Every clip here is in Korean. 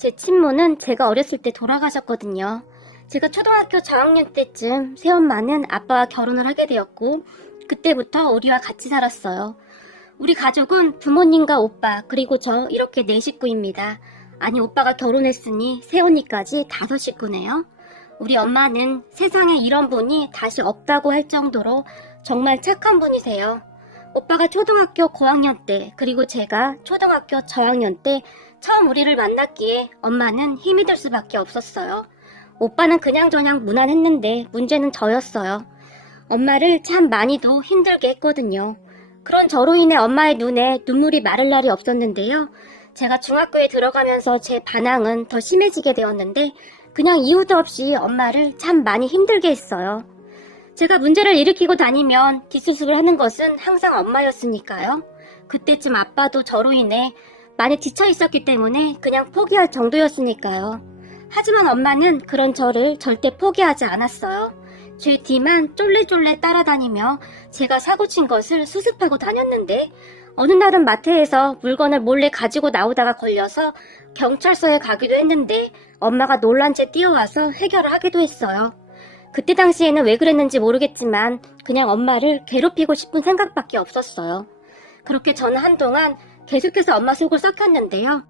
제 친모는 제가 어렸을 때 돌아가셨거든요. 제가 초등학교 저학년 때쯤 새엄마는 아빠와 결혼을 하게 되었고 그때부터 우리와 같이 살았어요. 우리 가족은 부모님과 오빠 그리고 저 이렇게 4식구입니다. 아니 오빠가 결혼했으니 새언니까지 5식구네요. 우리 엄마는 세상에 이런 분이 다시 없다고 할 정도로 정말 착한 분이세요. 오빠가 초등학교 고학년 때 그리고 제가 초등학교 저학년 때 처음 우리를 만났기에 엄마는 힘이 들 수밖에 없었어요. 오빠는 그냥저냥 무난했는데 문제는 저였어요. 엄마를 참 많이도 힘들게 했거든요. 그런 저로 인해 엄마의 눈에 눈물이 마를 날이 없었는데요. 제가 중학교에 들어가면서 제 반항은 더 심해지게 되었는데 그냥 이유도 없이 엄마를 참 많이 힘들게 했어요. 제가 문제를 일으키고 다니면 뒷수습을 하는 것은 항상 엄마였으니까요. 그때쯤 아빠도 저로 인해 많이 지쳐 있었기 때문에 그냥 포기할 정도였으니까요. 하지만 엄마는 그런 저를 절대 포기하지 않았어요. 제 뒤만 쫄래쫄래 따라다니며 제가 사고친 것을 수습하고 다녔는데 어느 날은 마트에서 물건을 몰래 가지고 나오다가 걸려서 경찰서에 가기도 했는데 엄마가 놀란 채 뛰어와서 해결을 하기도 했어요. 그때 당시에는 왜 그랬는지 모르겠지만 그냥 엄마를 괴롭히고 싶은 생각밖에 없었어요. 그렇게 저는 한동안 계속해서 엄마 속을 썩혔는데요.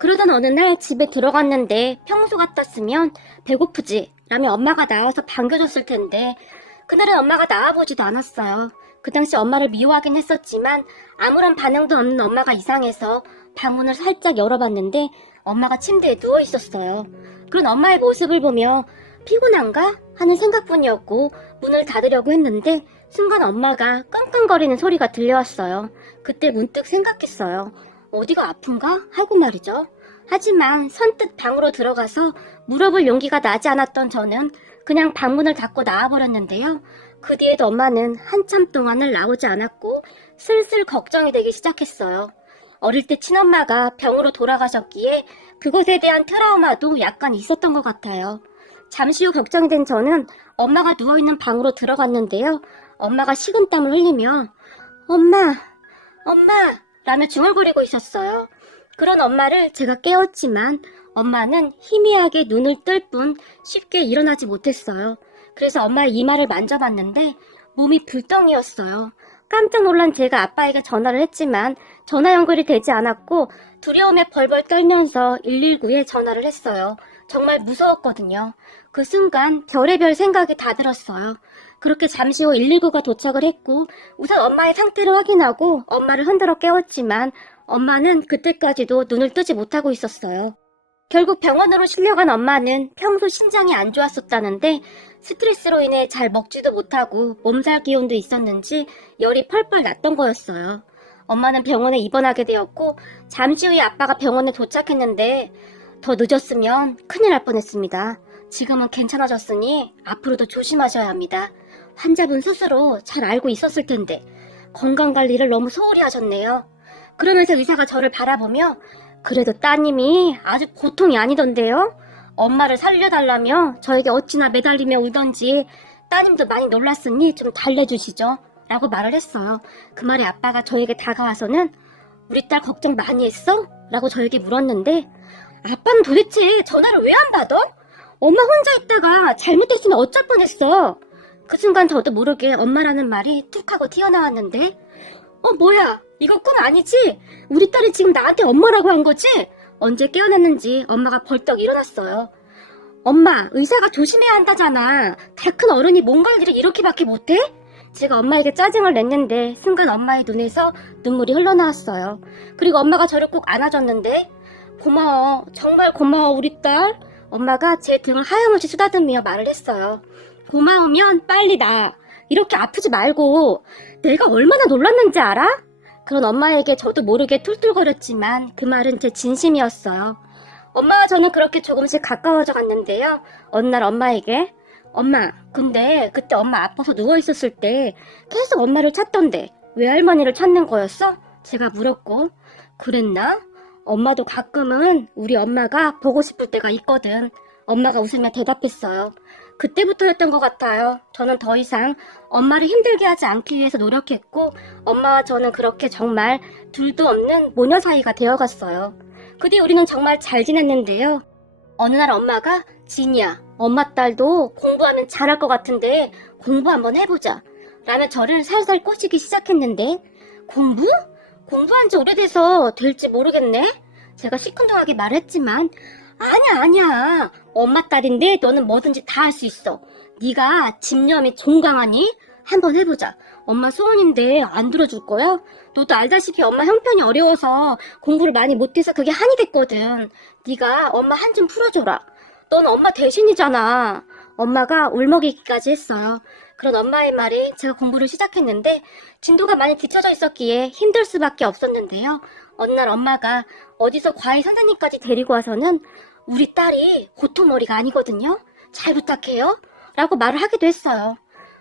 그러던 어느 날 집에 들어갔는데 평소 같았으면 배고프지? 라며 엄마가 나와서 반겨줬을 텐데 그날은 엄마가 나와보지도 않았어요. 그 당시 엄마를 미워하긴 했었지만 아무런 반응도 없는 엄마가 이상해서 방문을 살짝 열어봤는데 엄마가 침대에 누워있었어요. 그런 엄마의 모습을 보며 피곤한가? 하는 생각뿐이었고 문을 닫으려고 했는데 순간 엄마가 끙끙거리는 소리가 들려왔어요. 그때 문득 생각했어요. 어디가 아픈가? 하고 말이죠. 하지만 선뜻 방으로 들어가서 물어볼 용기가 나지 않았던 저는 그냥 방문을 닫고 나와버렸는데요. 그 뒤에도 엄마는 한참 동안을 나오지 않았고 슬슬 걱정이 되기 시작했어요. 어릴 때 친엄마가 병으로 돌아가셨기에 그것에 대한 트라우마도 약간 있었던 것 같아요. 잠시 후 걱정이 된 저는 엄마가 누워있는 방으로 들어갔는데요. 엄마가 식은땀을 흘리며 엄마 라며 중얼거리고 있었어요. 그런 엄마를 제가 깨웠지만 엄마는 희미하게 눈을 뜰 뿐 쉽게 일어나지 못했어요. 그래서 엄마의 이마를 만져봤는데 몸이 불덩이였어요. 깜짝 놀란 제가 아빠에게 전화를 했지만 전화 연결이 되지 않았고 두려움에 벌벌 떨면서 119에 전화를 했어요. 정말 무서웠거든요. 그 순간 별의별 생각이 다 들었어요. 그렇게 잠시 후 119가 도착을 했고 우선 엄마의 상태를 확인하고 엄마를 흔들어 깨웠지만 엄마는 그때까지도 눈을 뜨지 못하고 있었어요. 결국 병원으로 실려간 엄마는 평소 신장이 안 좋았었다는데 스트레스로 인해 잘 먹지도 못하고 몸살 기운도 있었는지 열이 펄펄 났던 거였어요. 엄마는 병원에 입원하게 되었고 잠시 후에 아빠가 병원에 도착했는데 더 늦었으면 큰일 날 뻔했습니다. 지금은 괜찮아졌으니 앞으로도 조심하셔야 합니다. 환자분 스스로 잘 알고 있었을 텐데 건강관리를 너무 소홀히 하셨네요. 그러면서 의사가 저를 바라보며 그래도 따님이 아주 고통이 아니던데요? 엄마를 살려달라며 저에게 어찌나 매달리며 울던지 따님도 많이 놀랐으니 좀 달래주시죠 라고 말을 했어요. 그 말에 아빠가 저에게 다가와서는 우리 딸 걱정 많이 했어? 라고 저에게 물었는데 아빠는 도대체 전화를 왜 안 받아? 엄마 혼자 있다가 잘못했으면 어쩔 뻔했어. 그 순간 저도 모르게 엄마라는 말이 툭 하고 튀어나왔는데 뭐야 이거 꿈 아니지? 우리 딸이 지금 나한테 엄마라고 한 거지? 언제 깨어났는지 엄마가 벌떡 일어났어요. 엄마 의사가 조심해야 한다잖아. 다 큰 어른이 몸 관리를 이렇게밖에 못해? 제가 엄마에게 짜증을 냈는데 순간 엄마의 눈에서 눈물이 흘러나왔어요. 그리고 엄마가 저를 꼭 안아줬는데 고마워 정말 고마워 우리 딸. 엄마가 제 등을 하염없이 쓰다듬으며 말을 했어요. 고마우면 빨리 나. 이렇게 아프지 말고. 내가 얼마나 놀랐는지 알아? 그런 엄마에게 저도 모르게 툴툴거렸지만 그 말은 제 진심이었어요. 엄마와 저는 그렇게 조금씩 가까워져 갔는데요. 어느 날 엄마에게 엄마 근데 그때 엄마 아파서 누워있었을 때 계속 엄마를 찾던데 외할머니를 찾는 거였어? 제가 물었고 그랬나? 엄마도 가끔은 우리 엄마가 보고 싶을 때가 있거든. 엄마가 웃으며 대답했어요. 그때부터였던 것 같아요. 저는 더 이상 엄마를 힘들게 하지 않기 위해서 노력했고 엄마와 저는 그렇게 정말 둘도 없는 모녀 사이가 되어갔어요. 그 뒤 우리는 정말 잘 지냈는데요. 어느 날 엄마가 진이야, 엄마 딸도 공부하면 잘할 것 같은데 공부 한번 해보자 라며 저를 살살 꼬시기 시작했는데 공부? 공부한 지 오래돼서 될지 모르겠네? 제가 시큰둥하게 말했지만 아니야 엄마 딸인데 너는 뭐든지 다 할 수 있어. 네가 집념이 종강하니? 한번 해보자. 엄마 소원인데 안 들어줄 거야? 너도 알다시피 엄마 형편이 어려워서 공부를 많이 못해서 그게 한이 됐거든. 네가 엄마 한 좀 풀어줘라. 넌 엄마 대신이잖아. 엄마가 울먹이기까지 했어요. 그런 엄마의 말에 제가 공부를 시작했는데 진도가 많이 뒤처져 있었기에 힘들 수밖에 없었는데요. 어느 날 엄마가 어디서 과외 선생님까지 데리고 와서는 우리 딸이 고토머리가 아니거든요. 잘 부탁해요. 라고 말을 하기도 했어요.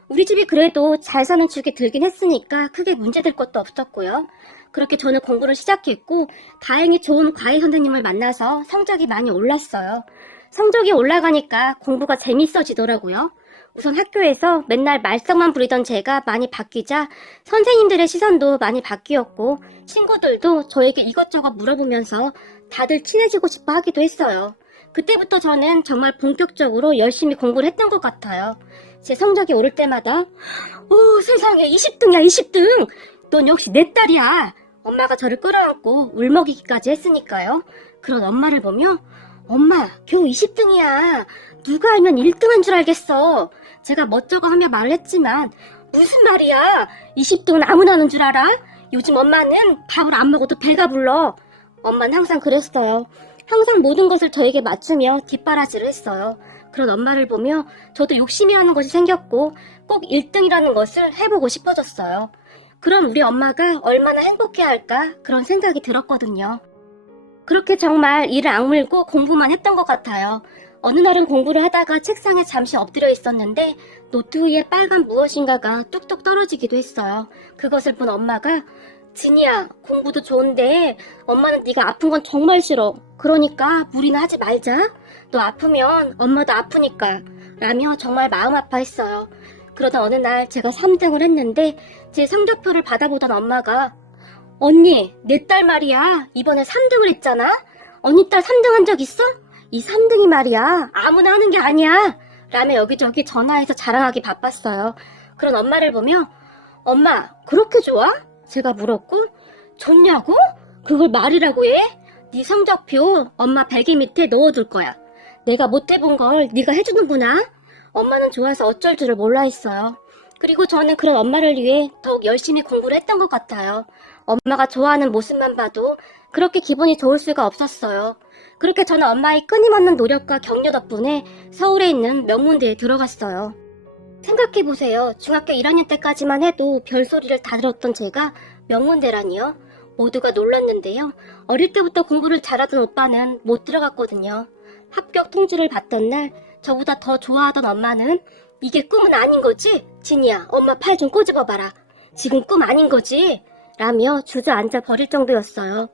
우리 집이 그래도 잘 사는 축에 들긴 했으니까 크게 문제될 것도 없었고요. 그렇게 저는 공부를 시작했고 다행히 좋은 과외 선생님을 만나서 성적이 많이 올랐어요. 성적이 올라가니까 공부가 재밌어지더라고요. 우선 학교에서 맨날 말썽만 부리던 제가 많이 바뀌자 선생님들의 시선도 많이 바뀌었고 친구들도 저에게 이것저것 물어보면서 다들 친해지고 싶어 하기도 했어요. 그때부터 저는 정말 본격적으로 열심히 공부를 했던 것 같아요. 제 성적이 오를 때마다 오 세상에 20등이야 20등! 넌 역시 내 딸이야! 엄마가 저를 끌어안고 울먹이기까지 했으니까요. 그런 엄마를 보며 엄마 겨우 20등이야. 누가 알면 1등한 줄 알겠어. 제가 멋쩍어 하며 말을 했지만 무슨 말이야. 20등은 아무나 하는 줄 알아? 요즘 엄마는 밥을 안 먹어도 배가 불러. 엄마는 항상 그랬어요. 항상 모든 것을 저에게 맞추며 뒷바라지를 했어요. 그런 엄마를 보며 저도 욕심이라는 것이 생겼고 꼭 1등이라는 것을 해보고 싶어졌어요. 그럼 우리 엄마가 얼마나 행복해할까 그런 생각이 들었거든요. 그렇게 정말 이를 악물고 공부만 했던 것 같아요. 어느 날은 공부를 하다가 책상에 잠시 엎드려 있었는데 노트 위에 빨간 무엇인가가 뚝뚝 떨어지기도 했어요. 그것을 본 엄마가 진이야 공부도 좋은데 엄마는 네가 아픈 건 정말 싫어. 그러니까 무리는 하지 말자. 너 아프면 엄마도 아프니까 라며 정말 마음 아파했어요. 그러던 어느 날 제가 3등을 했는데 제 성적표를 받아보던 엄마가 언니 내 딸 말이야 이번에 3등을 했잖아. 언니 딸 3등 한 적 있어? 이 3등이 말이야 아무나 하는 게 아니야 라며 여기저기 전화해서 자랑하기 바빴어요. 그런 엄마를 보며 엄마 그렇게 좋아? 제가 물었고 좋냐고? 그걸 말이라고 해? 네 성적표 엄마 베개 밑에 넣어둘 거야. 내가 못해본 걸 네가 해주는구나. 엄마는 좋아서 어쩔 줄을 몰라 했어요. 그리고 저는 그런 엄마를 위해 더욱 열심히 공부를 했던 것 같아요. 엄마가 좋아하는 모습만 봐도 그렇게 기분이 좋을 수가 없었어요. 그렇게 저는 엄마의 끊임없는 노력과 격려 덕분에 서울에 있는 명문대에 들어갔어요. 생각해보세요. 중학교 1학년 때까지만 해도 별소리를 다 들었던 제가 명문대라니요. 모두가 놀랐는데요. 어릴 때부터 공부를 잘하던 오빠는 못 들어갔거든요. 합격 통지를 받던 날 저보다 더 좋아하던 엄마는 이게 꿈은 아닌 거지? 진이야 엄마 팔 좀 꼬집어봐라. 지금 꿈 아닌 거지? 라며 주저앉아 버릴 정도였어요.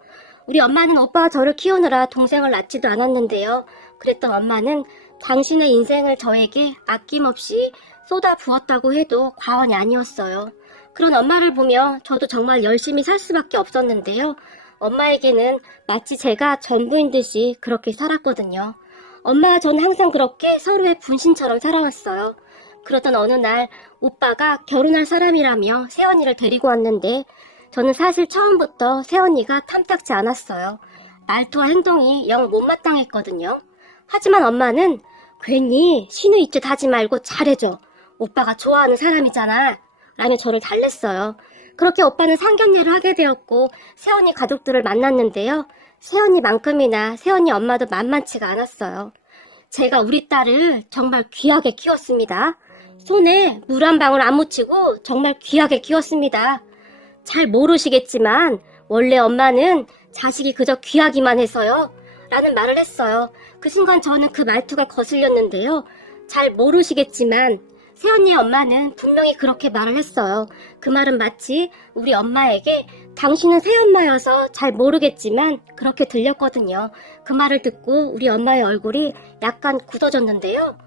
우리 엄마는 오빠와 저를 키우느라 동생을 낳지도 않았는데요. 그랬던 엄마는 당신의 인생을 저에게 아낌없이 쏟아 부었다고 해도 과언이 아니었어요. 그런 엄마를 보며 저도 정말 열심히 살 수밖에 없었는데요. 엄마에게는 마치 제가 전부인 듯이 그렇게 살았거든요. 엄마와 저는 항상 그렇게 서로의 분신처럼 살아왔어요. 그러던 어느 날 오빠가 결혼할 사람이라며 새언니를 데리고 왔는데 저는 사실 처음부터 새언니가 탐탁지 않았어요. 말투와 행동이 영 못마땅했거든요. 하지만 엄마는 괜히 신의 입짓 하지 말고 잘해줘. 오빠가 좋아하는 사람이잖아. 라며 저를 달랬어요. 그렇게 오빠는 상견례를 하게 되었고 새언니 가족들을 만났는데요. 새언니만큼이나 새언니 엄마도 만만치가 않았어요. 제가 우리 딸을 정말 귀하게 키웠습니다. 손에 물 한 방울 안 묻히고 정말 귀하게 키웠습니다. 잘 모르시겠지만 원래 엄마는 자식이 그저 귀하기만 해서요. 라는 말을 했어요. 그 순간 저는 그 말투가 거슬렸는데요. 잘 모르시겠지만 새언니의 엄마는 분명히 그렇게 말을 했어요. 그 말은 마치 우리 엄마에게 당신은 새엄마여서 잘 모르겠지만 그렇게 들렸거든요. 그 말을 듣고 우리 엄마의 얼굴이 약간 굳어졌는데요.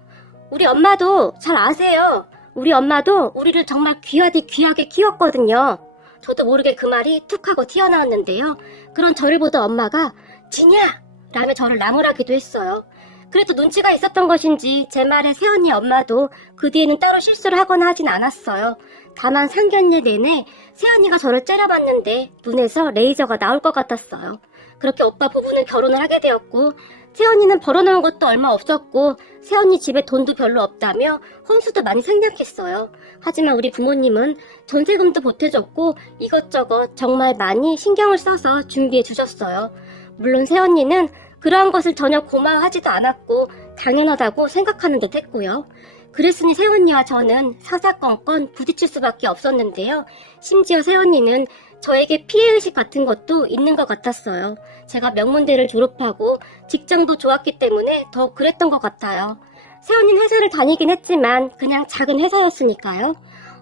우리 엄마도 잘 아세요. 우리 엄마도 우리를 정말 귀하게 키웠거든요. 저도 모르게 그 말이 툭 하고 튀어나왔는데요. 그런 저를 보던 엄마가 지냐! 라며 저를 나무라기도 했어요. 그래도 눈치가 있었던 것인지 제 말에 새언니 엄마도 그 뒤에는 따로 실수를 하거나 하진 않았어요. 다만 상견례 내내 새언니가 저를 째려봤는데 눈에서 레이저가 나올 것 같았어요. 그렇게 오빠 부부는 결혼을 하게 되었고 새언니는 벌어놓은 것도 얼마 없었고 새언니 집에 돈도 별로 없다며 혼수도 많이 생략했어요. 하지만 우리 부모님은 전세금도 보태줬고 이것저것 정말 많이 신경을 써서 준비해 주셨어요. 물론 새언니는 그러한 것을 전혀 고마워하지도 않았고 당연하다고 생각하는 듯 했고요. 그랬으니 새언니와 저는 사사건건 부딪힐 수밖에 없었는데요. 심지어 새언니는 저에게 피해의식 같은 것도 있는 것 같았어요. 제가 명문대를 졸업하고 직장도 좋았기 때문에 더 그랬던 것 같아요. 새언니는 회사를 다니긴 했지만 그냥 작은 회사였으니까요.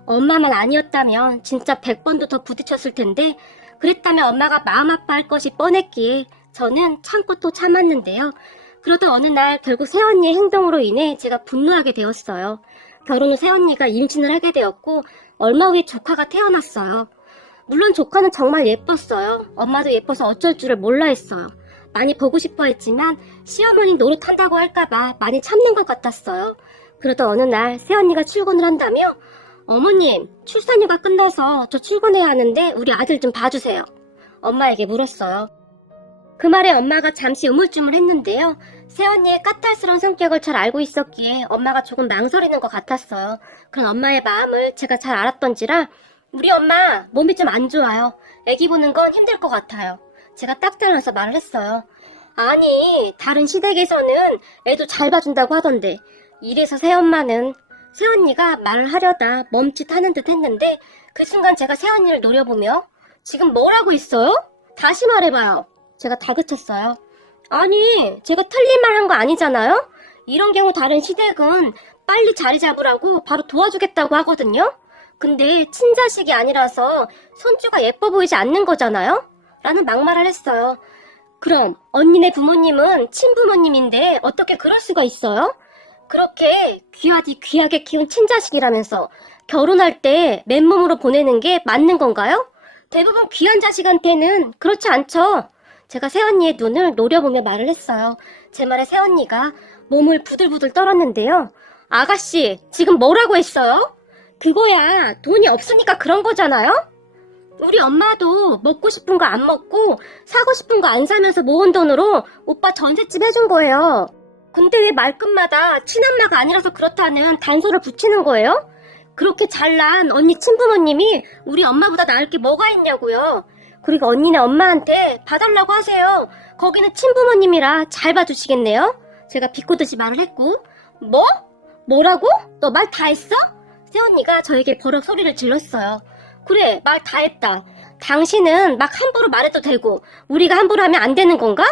엄마만 아니었다면 진짜 100번도 더 부딪혔을 텐데 그랬다면 엄마가 마음 아파할 것이 뻔했기에 저는 참고 또 참았는데요. 그러다 어느 날 결국 새언니의 행동으로 인해 제가 분노하게 되었어요. 결혼 후 새언니가 임신을 하게 되었고 얼마 후에 조카가 태어났어요. 물론 조카는 정말 예뻤어요. 엄마도 예뻐서 어쩔 줄을 몰라 했어요. 많이 보고 싶어 했지만 시어머니 노릇한다고 할까봐 많이 참는 것 같았어요. 그러다 어느 날 새언니가 출근을 한다며 어머님, 출산휴가 끝나서 저 출근해야 하는데 우리 아들 좀 봐주세요. 엄마에게 물었어요. 그 말에 엄마가 잠시 우물쭈물했는데요. 새언니의 까탈스러운 성격을 잘 알고 있었기에 엄마가 조금 망설이는 것 같았어요. 그런 엄마의 마음을 제가 잘 알았던지라 우리 엄마 몸이 좀 안 좋아요. 애기 보는 건 힘들 것 같아요. 제가 딱 잘라서 말을 했어요. 아니, 다른 시댁에서는 애도 잘 봐준다고 하던데 이래서 새엄마는 새언니가 말을 하려다 멈칫하는 듯 했는데 그 순간 제가 새언니를 노려보며 지금 뭐라고 있어요? 다시 말해봐요. 제가 다그쳤어요. 아니, 제가 틀린 말 한 거 아니잖아요? 이런 경우 다른 시댁은 빨리 자리 잡으라고 바로 도와주겠다고 하거든요? 근데 친자식이 아니라서 손주가 예뻐 보이지 않는 거잖아요? 라는 막말을 했어요. 그럼 언니네 부모님은 친부모님인데 어떻게 그럴 수가 있어요? 그렇게 귀하디 귀하게 키운 친자식이라면서 결혼할 때 맨몸으로 보내는 게 맞는 건가요? 대부분 귀한 자식한테는 그렇지 않죠. 제가 새언니의 눈을 노려보며 말을 했어요. 제 말에 새언니가 몸을 부들부들 떨었는데요. 아가씨, 지금 뭐라고 했어요? 그거야, 돈이 없으니까 그런 거잖아요? 우리 엄마도 먹고 싶은 거 안 먹고 사고 싶은 거 안 사면서 모은 돈으로 오빠 전셋집 해준 거예요. 근데 왜 말끝마다 친엄마가 아니라서 그렇다는 단서를 붙이는 거예요? 그렇게 잘난 언니 친부모님이 우리 엄마보다 나을 게 뭐가 있냐고요. 그리고 언니네 엄마한테 봐달라고 하세요. 거기는 친부모님이라 잘 봐주시겠네요. 제가 비꼬듯이 말을 했고 뭐? 뭐라고? 너 말 다 했어? 새언니가 저에게 버럭 소리를 질렀어요. 그래, 말 다 했다. 당신은 막 함부로 말해도 되고 우리가 함부로 하면 안 되는 건가?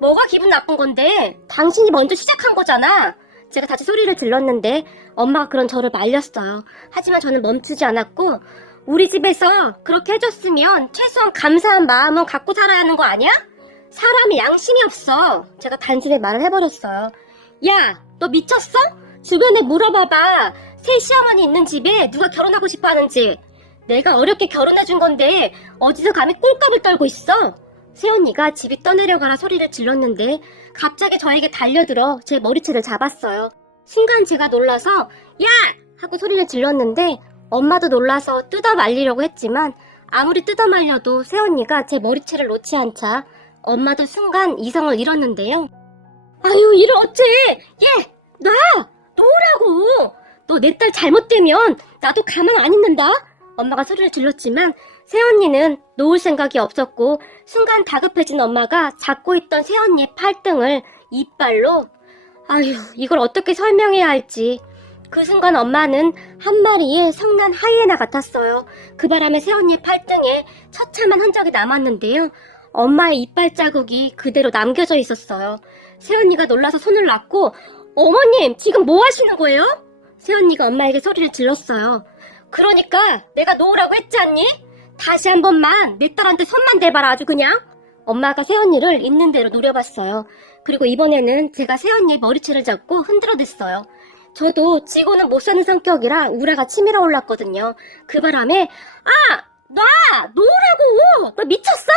뭐가 기분 나쁜 건데? 당신이 먼저 시작한 거잖아. 제가 다시 소리를 질렀는데 엄마가 그런 저를 말렸어요. 하지만 저는 멈추지 않았고 우리 집에서 그렇게 해줬으면 최소한 감사한 마음은 갖고 살아야 하는 거 아니야? 사람이 양심이 없어. 제가 단순히 말을 해버렸어요. 야, 너 미쳤어? 주변에 물어봐봐. 새 시어머니 있는 집에 누가 결혼하고 싶어 하는지. 내가 어렵게 결혼해준 건데 어디서 감히 꿀값을 떨고 있어? 새언니가 집이 떠내려가라 소리를 질렀는데 갑자기 저에게 달려들어 제 머리채를 잡았어요. 순간 제가 놀라서 야! 하고 소리를 질렀는데 엄마도 놀라서 뜯어 말리려고 했지만 아무리 뜯어 말려도 새언니가 제 머리채를 놓지 않자 엄마도 순간 이성을 잃었는데요. 아유, 이를 어째! 얘! 놔! 놓으라고! 너 내 딸 잘못되면 나도 가만 안 있는다? 엄마가 소리를 질렀지만 새언니는 놓을 생각이 없었고 순간 다급해진 엄마가 잡고 있던 새언니의 팔등을 이빨로 아휴, 이걸 어떻게 설명해야 할지. 그 순간 엄마는 한 마리의 성난 하이에나 같았어요. 그 바람에 새언니의 팔등에 처참한 흔적이 남았는데요. 엄마의 이빨 자국이 그대로 남겨져 있었어요. 새언니가 놀라서 손을 놨고 어머님, 지금 뭐 하시는 거예요? 새언니가 엄마에게 소리를 질렀어요. 그러니까 내가 놓으라고 했지 않니? 다시 한 번만 내 딸한테 손만 대봐라 아주 그냥. 엄마가 새언니를 있는 대로 노려봤어요. 그리고 이번에는 제가 새언니의 머리채를 잡고 흔들어댔어요. 저도 지고는 못 사는 성격이라 우라가 치밀어 올랐거든요. 그 바람에 아! 놔! 놓으라고! 너 미쳤어?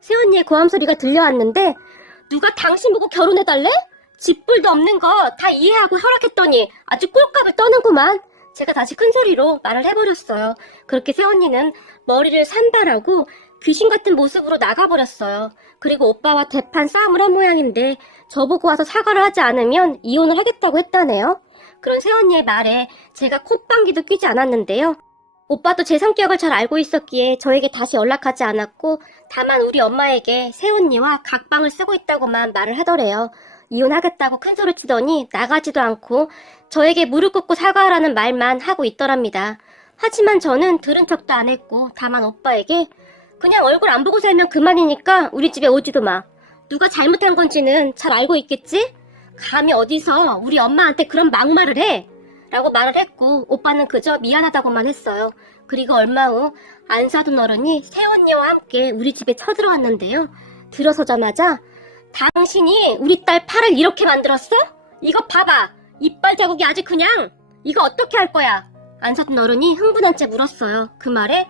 새언니의 고함 소리가 들려왔는데 누가 당신 보고 결혼해달래? 집불도 없는 거 다 이해하고 허락했더니 아주 꼴값을 떠는구만. 제가 다시 큰 소리로 말을 해버렸어요. 그렇게 새언니는 머리를 산발하고 귀신 같은 모습으로 나가버렸어요. 그리고 오빠와 대판 싸움을 한 모양인데 저보고 와서 사과를 하지 않으면 이혼을 하겠다고 했다네요. 그런 새언니의 말에 제가 콧방귀도 뀌지 않았는데요. 오빠도 제 성격을 잘 알고 있었기에 저에게 다시 연락하지 않았고 다만 우리 엄마에게 새언니와 각방을 쓰고 있다고만 말을 하더래요. 이혼하겠다고 큰 소리 치더니 나가지도 않고 저에게 무릎 꿇고 사과하라는 말만 하고 있더랍니다. 하지만 저는 들은 척도 안 했고 다만 오빠에게 그냥 얼굴 안 보고 살면 그만이니까 우리 집에 오지도 마. 누가 잘못한 건지는 잘 알고 있겠지? 감히 어디서 우리 엄마한테 그런 막말을 해? 라고 말을 했고 오빠는 그저 미안하다고만 했어요. 그리고 얼마 후 안 사둔 어른이 새언니와 함께 우리 집에 쳐들어왔는데요. 들어서자마자 당신이 우리 딸 팔을 이렇게 만들었어? 이거 봐봐. 이빨 자국이 아주 그냥. 이거 어떻게 할 거야? 안 사둔 어른이 흥분한 채 물었어요. 그 말에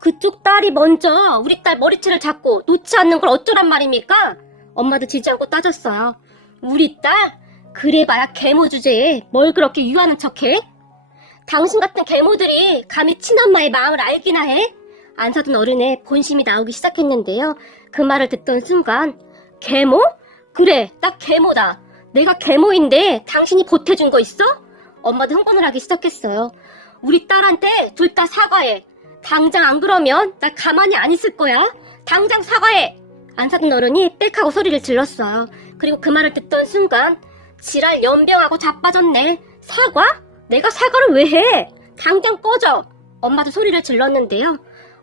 그쪽 딸이 먼저 우리 딸 머리채를 잡고 놓지 않는 걸 어쩌란 말입니까? 엄마도 지지 않고 따졌어요. 우리 딸? 그래봐야 계모 주제에 뭘 그렇게 유하는 척해? 당신 같은 계모들이 감히 친엄마의 마음을 알기나 해? 안 사둔 어른의 본심이 나오기 시작했는데요. 그 말을 듣던 순간 계모? 그래, 나 계모다. 내가 계모인데 당신이 보태준 거 있어? 엄마도 흥분을 하기 시작했어요. 우리 딸한테 둘 다 사과해. 당장 안 그러면 나 가만히 안 있을 거야. 당장 사과해. 안 사둔 어른이 빽 하고 소리를 질렀어요. 그리고 그 말을 듣던 순간 지랄 연병하고 자빠졌네. 사과? 내가 사과를 왜 해? 당장 꺼져. 엄마도 소리를 질렀는데요.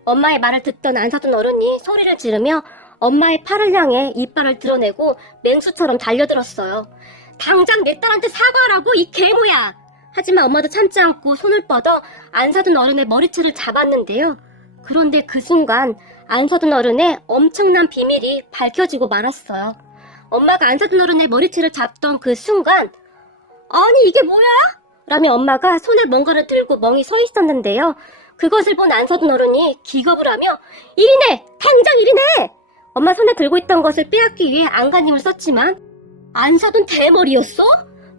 엄마의 말을 듣던 안 사둔 어른이 소리를 지르며 엄마의 팔을 향해 이빨을 드러내고 맹수처럼 달려들었어요. 당장 내 딸한테 사과하라고 이 개모야. 하지만 엄마도 참지 않고 손을 뻗어 안 사둔 어른의 머리채를 잡았는데요. 그런데 그 순간 안 사둔 어른의 엄청난 비밀이 밝혀지고 말았어요. 엄마가 안 사둔 어른의 머리채를 잡던 그 순간 아니 이게 뭐야? 라며 엄마가 손에 뭔가를 들고 멍이 서 있었는데요. 그것을 본 안 사둔 어른이 기겁을 하며 이리내! 당장 이리내! 엄마 손에 들고 있던 것을 빼앗기 위해 안간힘을 썼지만 안 사둔 대머리였어?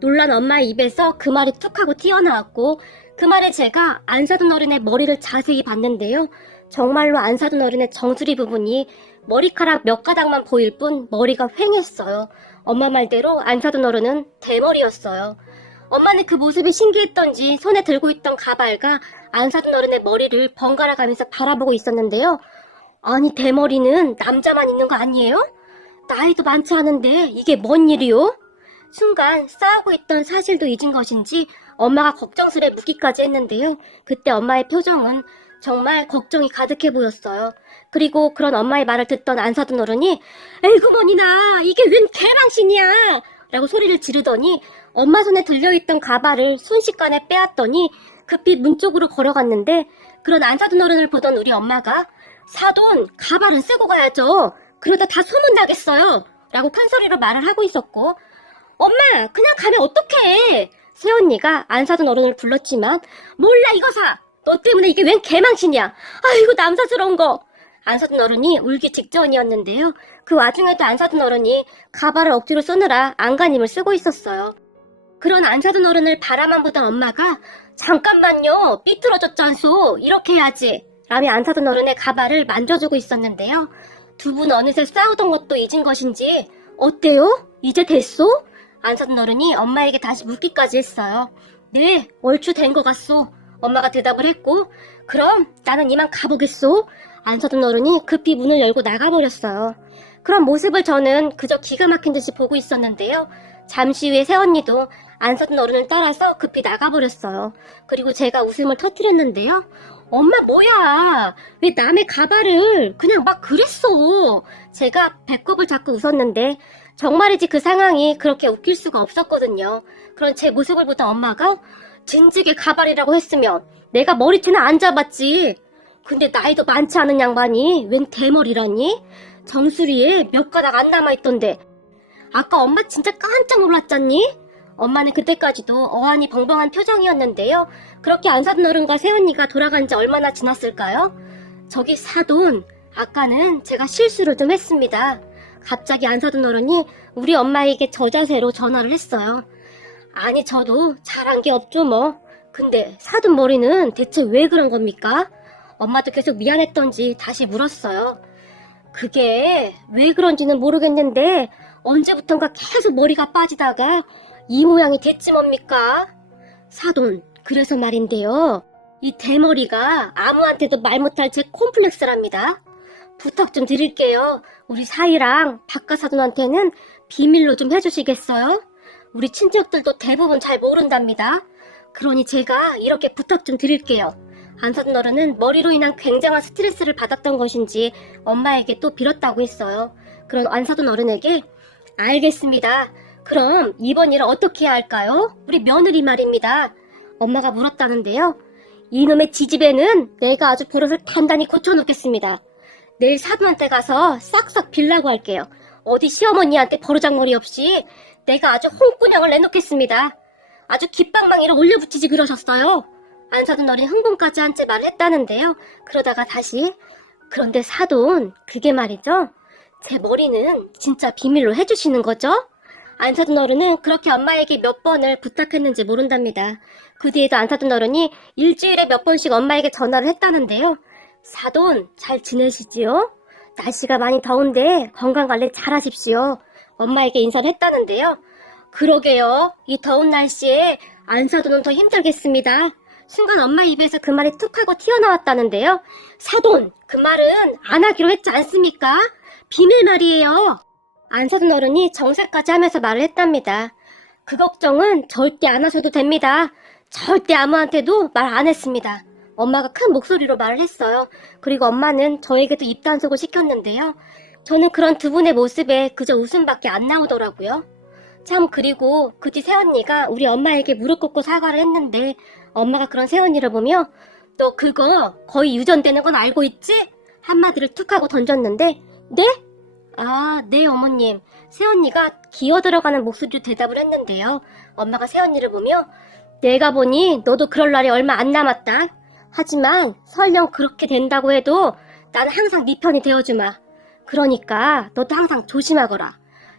놀란 엄마의 입에서 그 말이 툭 하고 튀어나왔고 그 말에 제가 안 사둔 어른의 머리를 자세히 봤는데요. 정말로 안 사둔 어른의 정수리 부분이 머리카락 몇 가닥만 보일 뿐 머리가 휑했어요. 엄마 말대로 안 사둔 어른은 대머리였어요. 엄마는 그 모습이 신기했던지 손에 들고 있던 가발과 안 사둔 어른의 머리를 번갈아 가면서 바라보고 있었는데요. 아니 대머리는 남자만 있는 거 아니에요? 나이도 많지 않은데 이게 뭔 일이요? 순간 싸우고 있던 사실도 잊은 것인지 엄마가 걱정스레 묻기까지 했는데요. 그때 엄마의 표정은 정말 걱정이 가득해 보였어요. 그리고 그런 엄마의 말을 듣던 안 사둔 어른이 에이구머니나 이게 웬 개망신이야 라고 소리를 지르더니 엄마 손에 들려있던 가발을 순식간에 빼앗더니 급히 문 쪽으로 걸어갔는데 그런 안 사둔 어른을 보던 우리 엄마가 사돈 가발은 쓰고 가야죠. 그러다 다 소문나겠어요 라고 큰 소리로 말을 하고 있었고 엄마 그냥 가면 어떡해. 새언니가 안 사둔 어른을 불렀지만 몰라 이거 사. 너 때문에 이게 웬 개망신이야. 아이고 남사스러운 거. 안 사둔 어른이 울기 직전이었는데요. 그 와중에도 안 사둔 어른이 가발을 억지로 쓰느라 안간힘을 쓰고 있었어요. 그런 안 사둔 어른을 바라만 보던 엄마가 잠깐만요 삐뚤어졌잖소 이렇게 해야지 라며 안 사둔 어른의 가발을 만져주고 있었는데요. 두 분 어느새 싸우던 것도 잊은 것인지 어때요? 이제 됐소? 안 사둔 어른이 엄마에게 다시 묻기까지 했어요. 네 얼추 된 것 같소. 엄마가 대답을 했고 그럼 나는 이만 가보겠소. 안 사둔 어른이 급히 문을 열고 나가버렸어요. 그런 모습을 저는 그저 기가 막힌 듯이 보고 있었는데요. 잠시 후에 새언니도 안 사둔 어른을 따라서 급히 나가버렸어요. 그리고 제가 웃음을 터뜨렸는데요. 엄마 뭐야 왜 남의 가발을 그냥 막 그랬어. 제가 배꼽을 잡고 웃었는데 정말이지 그 상황이 그렇게 웃길 수가 없었거든요. 그런 제 모습을 보던 엄마가 진즉에 가발이라고 했으면 내가 머리채는 안 잡았지. 근데 나이도 많지 않은 양반이 웬 대머리라니? 정수리에 몇 가닥 안 남아있던데 아까 엄마 진짜 깜짝 놀랐잖니? 엄마는 그때까지도 어안이 벙벙한 표정이었는데요. 그렇게 안 사둔 어른과 새언니가 돌아간 지 얼마나 지났을까요? 저기 사돈, 아까는 제가 실수를 좀 했습니다. 갑자기 안사돈 어른이 우리 엄마에게 저자세로 전화를 했어요. 아니, 저도 잘한 게 없죠 뭐. 근데 사돈 머리는 대체 왜 그런 겁니까? 엄마도 계속 미안했던지 다시 물었어요. 그게 왜 그런지는 모르겠는데 언제부턴가 계속 머리가 빠지다가 이 모양이 됐지 뭡니까? 사돈, 그래서 말인데요. 이 대머리가 아무한테도 말 못할 제 콤플렉스랍니다. 부탁 좀 드릴게요. 우리 사이랑 박가사돈한테는 비밀로 좀 해주시겠어요? 우리 친척들도 대부분 잘 모른답니다. 그러니 제가 이렇게 부탁 좀 드릴게요. 안사돈 어른은 머리로 인한 굉장한 스트레스를 받았던 것인지 엄마에게 또 빌었다고 했어요. 그런 안사돈 어른에게 알겠습니다. 그럼 이번 일을 어떻게 해야 할까요? 우리 며느리 말입니다. 엄마가 물었다는데요. 이놈의 지집애는 내가 아주 버릇을 단단히 고쳐놓겠습니다. 내일 사돈한테 가서 싹싹 빌라고 할게요. 어디 시어머니한테 버르장머리 없이 내가 아주 홍군형을 내놓겠습니다. 아주 깃방망이를 올려붙이지 그러셨어요. 안사돈 어린 흥분까지 한 채 말을 했다는데요. 그러다가 다시 그런데 사돈, 그게 말이죠. 제 머리는 진짜 비밀로 해주시는 거죠? 안사돈 어른은 그렇게 엄마에게 몇 번을 부탁했는지 모른답니다. 그 뒤에도 안사돈 어른이 일주일에 몇 번씩 엄마에게 전화를 했다는데요. 사돈, 잘 지내시지요? 날씨가 많이 더운데 건강관리 잘 하십시오. 엄마에게 인사를 했다는데요. 그러게요. 이 더운 날씨에 안사돈은 더 힘들겠습니다. 순간 엄마 입에서 그 말이 툭 하고 튀어나왔다는데요. 사돈, 그 말은 안 하기로 했지 않습니까? 비밀 말이에요. 안사돈 어른이 정색까지 하면서 말을 했답니다. 그 걱정은 절대 안 하셔도 됩니다. 절대 아무한테도 말 안 했습니다. 엄마가 큰 목소리로 말을 했어요. 그리고 엄마는 저에게도 입단속을 시켰는데요. 저는 그런 두 분의 모습에 그저 웃음밖에 안 나오더라고요. 참, 그리고 그 뒤 새언니가 우리 엄마에게 무릎 꿇고 사과를 했는데 엄마가 그런 새언니를 보며 너 그거 거의 유전되는 건 알고 있지? 한마디를 툭 하고 던졌는데 네? 아, 네 어머님. 새언니가 기어 들어가는 목소리로 대답을 했는데요. 엄마가 새언니를 보며 내가 보니 너도 그럴 날이 얼마 안 남았다. 하지만 설령 그렇게 된다고 해도 나는 항상 네 편이 되어주마. 그러니까 너도 항상 조심하거라.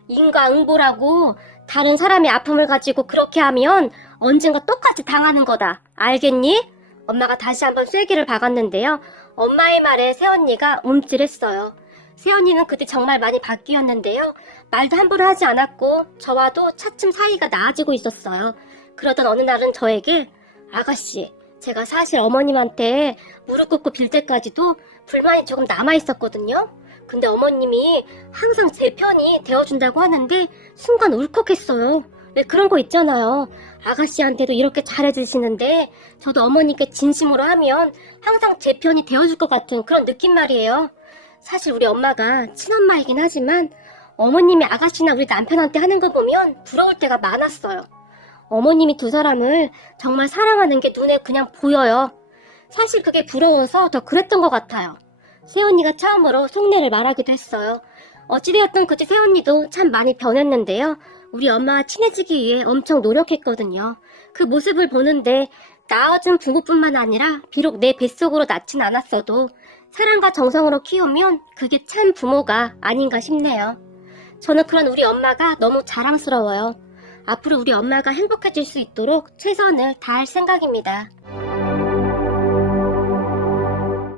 인과응보라고 다른 사람의 아픔을 가지고 그렇게 하면 언젠가 똑같이 당하는 거다. 알겠니? 엄마가 다시 한번 쐐기를 박았는데요. 엄마의 말에 새언니가 움찔했어요. 새언니는 그때 정말 많이 바뀌었는데요. 말도 함부로 하지 않았고 저와도 차츰 사이가 나아지고 있었어요. 그러던 어느 날은 저에게 아가씨, 제가 사실 어머님한테 무릎 꿇고 빌 때까지도 불만이 조금 남아있었거든요. 근데 어머님이 항상 제 편이 되어준다고 하는데 순간 울컥했어요. 왜 그런 거 있잖아요. 아가씨한테도 이렇게 잘해주시는데 저도 어머니께 진심으로 하면 항상 제 편이 되어줄 것 같은 그런 느낌 말이에요. 사실 우리 엄마가 친엄마이긴 하지만 어머님이 아가씨나 우리 남편한테 하는 거 보면 부러울 때가 많았어요. 어머님이 두 사람을 정말 사랑하는 게 눈에 그냥 보여요. 사실 그게 부러워서 더 그랬던 것 같아요. 새언니가 처음으로 속내를 말하기도 했어요. 어찌되었든 그때 새언니도 참 많이 변했는데요. 우리 엄마와 친해지기 위해 엄청 노력했거든요. 그 모습을 보는데 낳아준 부모뿐만 아니라 비록 내 뱃속으로 낳진 않았어도 사랑과 정성으로 키우면 그게 참 부모가 아닌가 싶네요. 저는 그런 우리 엄마가 너무 자랑스러워요. 앞으로 우리 엄마가 행복해질 수 있도록 최선을 다할 생각입니다.